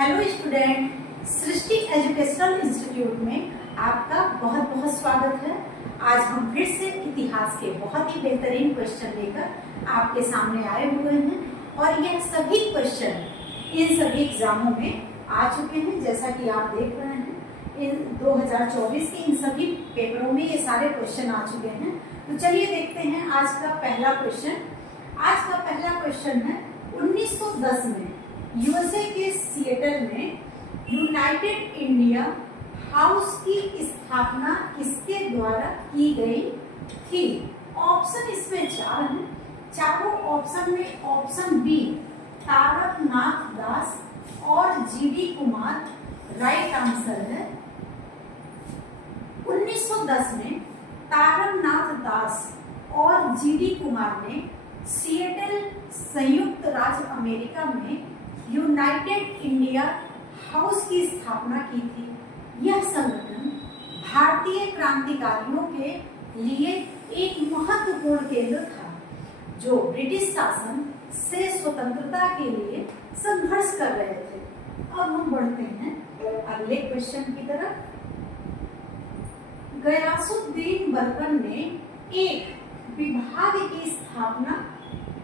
Hello student, सृष्टि educational institute में आपका बहुत बहुत स्वागत है। आज हम फिर से इतिहास के बहुत ही बेहतरीन क्वेश्चन लेकर आपके सामने आए हुए हैं और यह सभी क्वेश्चन इन सभी एग्जामों में आ चुके हैं। जैसा कि आप देख रहे हैं इन 2024 के इन सभी पेपरों में ये सारे क्वेश्चन आ चुके हैं। तो चलिए देखते हैं आज का पहला क्वेश्चन। आज का पहला क्वेश्चन है 1910 में यूएसए के सिएटल में यूनाइटेड इंडिया हाउस की स्थापना किसके द्वारा की गई थी। ऑप्शन इसमें चार हैं। चारों ऑप्शन में ऑप्शन बी तारकनाथ दास और जीडी कुमार राइट आंसर है। 1910 में तारकनाथ दास और जीडी कुमार ने सिएटल संयुक्त राज्य अमेरिका में यूनाइटेड इंडिया हाउस की स्थापना की थी। यह संगठन भारतीय क्रांतिकारियों के लिए एक महत्वपूर्ण केंद्र था जो ब्रिटिश शासन से स्वतंत्रता के लिए संघर्ष कर रहे थे। अब हम बढ़ते हैं अगले क्वेश्चन की तरफ। गयासुद्दीन बर्बर ने एक विभाग की स्थापना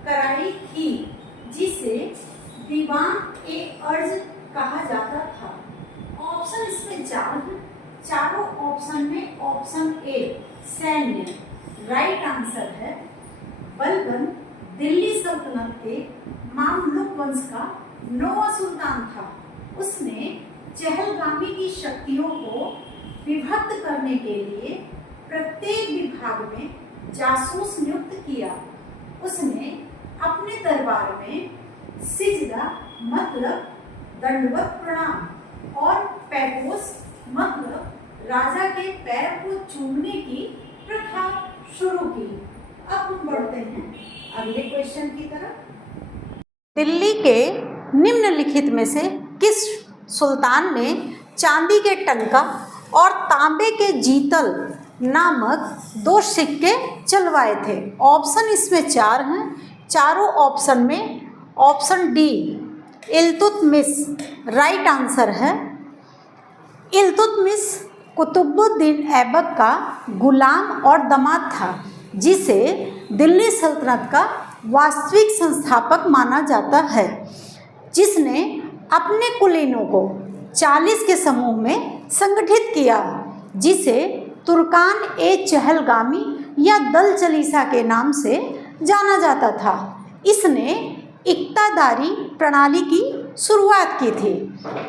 कराई थी जिसे दीवान-ए-अर्ज कहा जाता था। ऑप्शन इसमें चार है। चारों ऑप्शन में ऑप्शन ए सैन्य राइट आंसर है। बलबन दिल्ली सल्तनत के मामलुक वंश का 9वां सुल्तान था। उसने चहलगामी की शक्तियों को विभक्त करने के लिए प्रत्येक विभाग में जासूस नियुक्त किया। उसने अपने दरबार में सिजदा मतलब दंडवत प्रणाम और पैपोस मतलब राजा के पैर को चूमने की प्रथा शुरू की। अब हम बढ़ते हैं अगले क्वेश्चन की तरफ। दिल्ली के निम्नलिखित में से किस सुल्तान ने चांदी के टंका और तांबे के जीतल नामक 2 सिक्के चलवाए थे। ऑप्शन इसमें चार हैं। चारों ऑप्शन में option D Iltutmish right answer है। इल्तुतमिश कुतुबुद्दीन ऐबक का गुलाम और दामाद था जिसे दिल्ली सल्तनत का वास्तविक संस्थापक माना जाता है, जिसने अपने कुलीनों को 40 के समूह में संगठित किया जिसे तुर्कान-ए-चहलगामी या दल चलीसा के नाम से जाना जाता था। इसने इक्तादारी प्रणाली की शुरुआत की थी।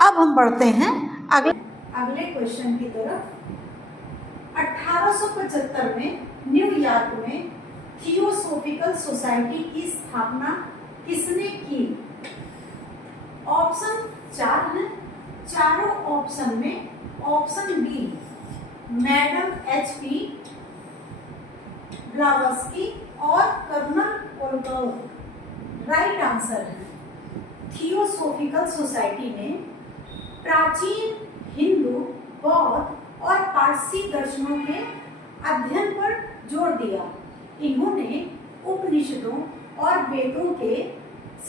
अब हम बढ़ते हैं अगले क्वेश्चन की तरफ। 1875 में न्यूयॉर्क में थियोसॉफिकल सोसाइटी की स्थापना किसने की। ऑप्शन चार हैं। चारों ऑप्शन में option B madam H P. Blavatsky और कर्नल कोलगांव राइट आंसर है। थियोसॉफिकल सोसाइटी ने प्राचीन हिंदू, बौद्ध और पारसी दर्शनों के अध्ययन पर जोर दिया। इन्होंने उपनिषदों और वेदों के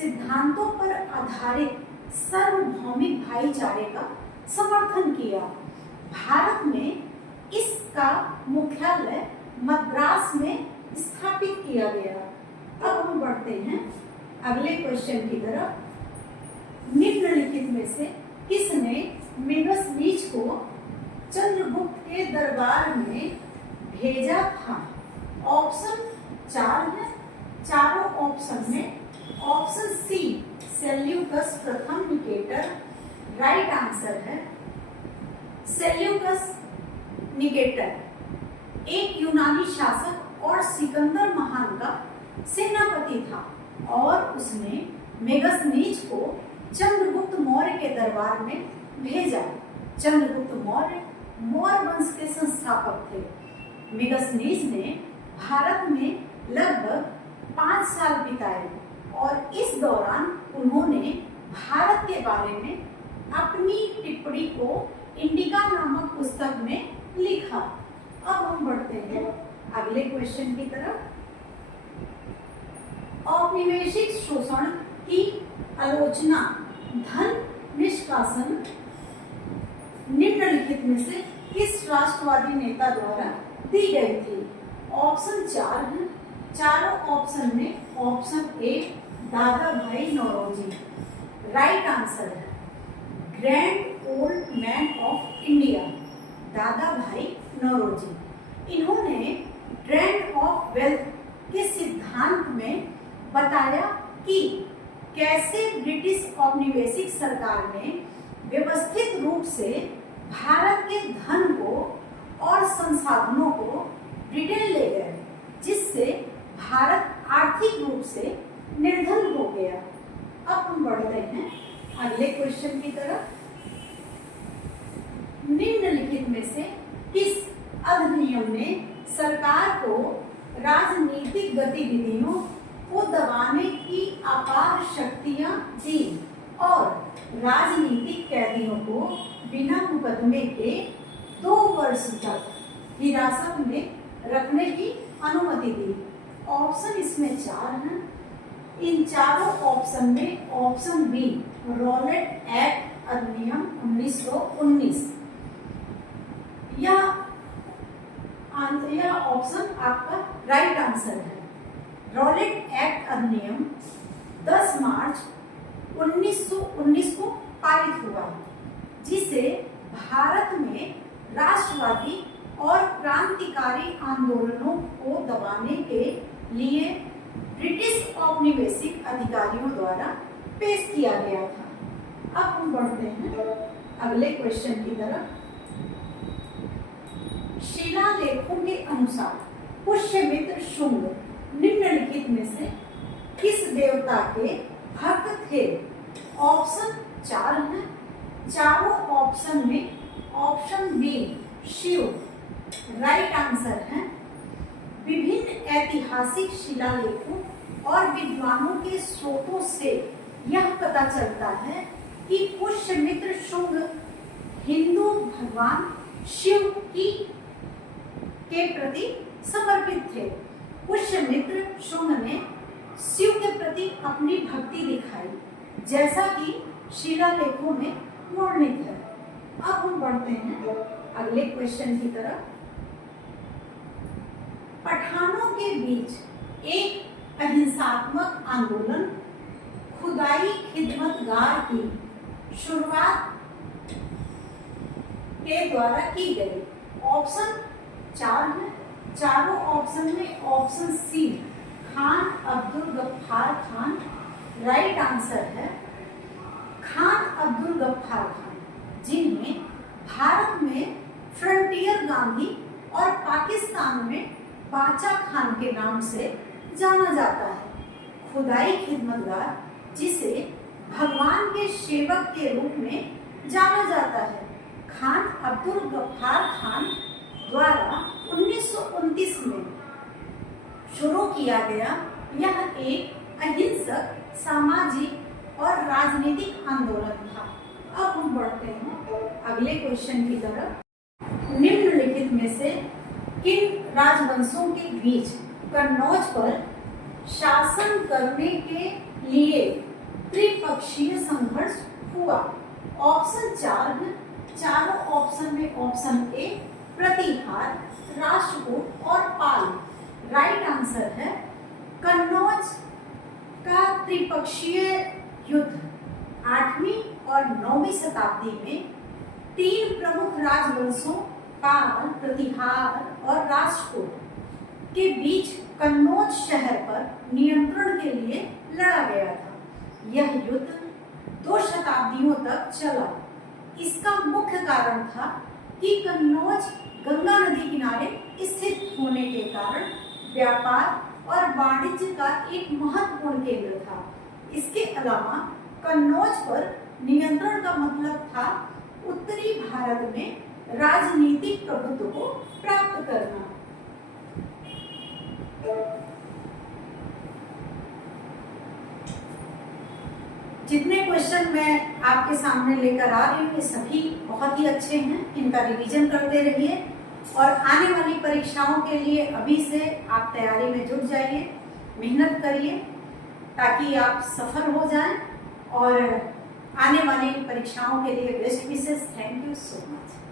सिद्धांतों पर आधारित सार्वभौमिक भाईचारे का समर्थन किया। भारत में इसका मुख्यालय मद्रास में स्थापित किया गया। अब हम बढ़ते हैं अगले क्वेश्चन की तरफ। निम्नलिखित में से किसने मेगसनीच को चंद्रगुप्त के दरबार में भेजा था। ऑप्शन चार है। चारों ऑप्शन में ऑप्शन सी सेल्यूकस प्रथम निकेटर राइट आंसर है। सेल्यूकस निकेटर एक यूनानी शासक और सिकंदर महान का सेनापति था और उसने मेगसनीच को चंद्रगुप्त मौर्य के दरबार में भेजा। चंद्रगुप्त मौर्य मौर्य वंश के संस्थापक थे। मेगसनीच ने भारत में लगभग 5 साल बिताए और इस दौरान उन्होंने भारत के बारे में अपनी टिप्पणी को इंडिका नामक पुस्तक में लिखा। अब हम बढ़ते हैं अगले क्वेश्चन की तरफ। औपनिवेशिक शोषण की आलोचना धन निष्कासन निम्नलिखित में से किस राष्ट्रवादी नेता द्वारा दी गई थी? ऑप्शन 4 है। चारों ऑप्शन में ऑप्शन ए दादा भाई नौरोजी राइट आंसर है। Grand old man of India दादा भाई नौरोजी। इन्होंने ट्रेंड ऑफ वेल्थ के सिद्धांत में बताया कि कैसे ब्रिटिश औपनिवेशिक सरकार ने व्यवस्थित रूप से भारत के धन को और संसाधनों को ब्रिटेन ले गए, जिससे भारत आर्थिक रूप से निर्धन हो गया। अब हम बढ़ते हैं अगले क्वेश्चन की तरफ। निम्नलिखित में से किस अधिनियम ने सरकार को राजनीतिक गतिविधियों को दबाने की अपार शक्तियां दी और राजनीतिक कैदियों को बिना मुकदमे के 2 वर्ष तक हिरासत में रखने की अनुमति दी? ऑप्शन इसमें 4 हैं। इन चारों ऑप्शन में ऑप्शन बी रॉलेट एक्ट अधिनियम 1919 यह ऑप्शन आपका राइट आंसर है। रॉलेट एक्ट अधिनियम 10 मार्च 1919 को पारित हुआ, जिसे भारत में राष्ट्रवादी और क्रांतिकारी आंदोलनों को दबाने के लिए ब्रिटिश औपनिवेशिक अधिकारियों द्वारा पेश किया गया था। अब हम बढ़ते हैं अगले क्वेश्चन की तरफ। शिलालेखों के अनुसार पुष्यमित्र शुंग निम्नलिखित में से किस देवता के भक्त थे? ऑप्शन 4 हैं। चारों ऑप्शन में option B Shiva right answer है। विभिन्न ऐतिहासिक शिलालेखों और विद्वानों के स्रोतों से यह पता चलता है कि पुष्यमित्र शुंग हिंदू भगवान शिव के प्रति समर्पित थे। पुष्यमित्र शुंग ने शिव के प्रति अपनी भक्ति दिखाई, जैसा कि शिलालेखों में वर्णित है। अब हम बढ़ते हैं अगले क्वेश्चन की तरफ। पठानों के बीच एक अहिंसात्मक आंदोलन खुदाई खिदमतगार की शुरुआत के द्वारा की गई। ऑप्शन 4 है। चारों ऑप्शन में option C Khan Abdul Ghaffar Khan right answer है। खान अब्दुल गफ्फार खान, जिन्हें भारत में फ्रंटियर गांधी और पाकिस्तान में बाचा खान के नाम से जाना जाता है। खुदाई खिदमतगार, जिसे भगवान के सेवक के रूप में जाना जाता है, खान अब्दुल गफ्फार खान द्वारा 1929 में शुरू किया गया यह एक अहिंसक सामाजिक और राजनीतिक आंदोलन था। अब हम बढ़ते हैं अगले क्वेश्चन की तरफ। निम्नलिखित में से किन राजवंशों के बीच कन्नौज पर शासन करने के लिए त्रिपक्षीय संघर्ष हुआ? ऑप्शन 4 है। चारों ऑप्शन में ऑप्शन ए प्रतिहार, राष्ट्रकूट और पाल राइट आंसर है। कन्नौज का त्रिपक्षीय युद्ध 8वीं और 9वीं शताब्दी में 3 प्रमुख राजवंशों पाल, प्रतिहार और राष्ट्रकूट के बीच कन्नौज शहर पर नियंत्रण के लिए लड़ा गया था। यह युद्ध 2 शताब्दियों तक चला। इसका मुख्य कारण था कि कन्नौज गंगा नदी किनारे स्थित होने के कारण व्यापार और वाणिज्य का एक महत्वपूर्ण केंद्र था। इसके अलावा कन्नौज पर नियंत्रण का मतलब था उत्तरी भारत में राजनीतिक प्रभुत्व को प्राप्त करना। जितने क्वेश्चन मैं आपके सामने लेकर आ रही हूँ ये सभी बहुत ही अच्छे हैं। इनका रिवीजन करते रहिए और आने वाली परीक्षाओं के लिए अभी से आप तैयारी में जुट जाइए, मेहनत करिए ताकि आप सफल हो जाएं और आने वाली परीक्षाओं के लिए best wishes. Thank you so much.